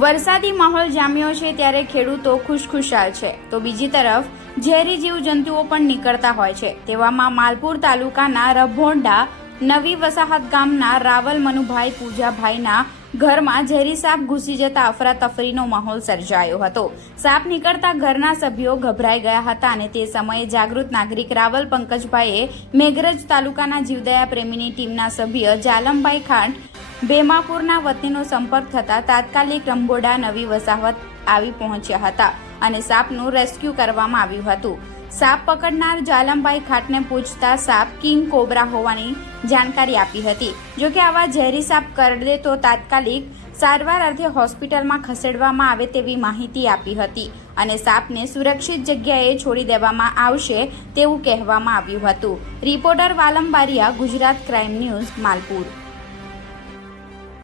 વરસાદી માહોલ જામ્યો છે ત્યારે ખેડૂતો ખુશખુશાલ છે, તો બીજી તરફ ઝેરી જીવજંતુઓ પણ નીકળતા હોય છે। તેવામાં માલપુર તાલુકાના રભોંડા નવી વસાહત ગામના રાવલ મનુભાઈ પૂજાભાઈના ઘરમાં ઝેરી સાપ ઘૂસી જતા અફરાતફરીનો માહોલ સર્જાયો હતો। સાપ નીકળતા ઘરના સભ્યો ગભરાઈ ગયા હતા અને તે સમયે જાગૃત નાગરિક રાવલ પંકજભાઈએ મેઘરજ તાલુકાના જીવદયા પ્રેમીની ટીમના સભ્ય જાલમભાઈ ખાંટ બેમાપુરના વતનીનો સંપર્ક થતા તાત્કાલિક રંભોડા નવી વસાહત આવી પહોંચ્યા હતા અને સાપનું રેસ્ક્યુ કરવામાં આવ્યું હતું। સાપ પકડનાર જાલમભાઈ ખાટને પૂછતા સાપ કિંગ કોબરા હોવાની જાણકારી આપી હતી। જો કે આવા ઝેરી સાપ કરડે તો તાત્કાલિક સારવાર અર્થે હોસ્પિટલમાં ખસેડવામાં આવે તેવી માહિતી આપી હતી અને સાપને સુરક્ષિત જગ્યાએ છોડી દેવામાં આવશે તેવું કહેવામાં આવ્યું હતું। રિપોર્ટર વાલમ બારિયા, ગુજરાત ક્રાઇમ ન્યૂઝ, માલપુર।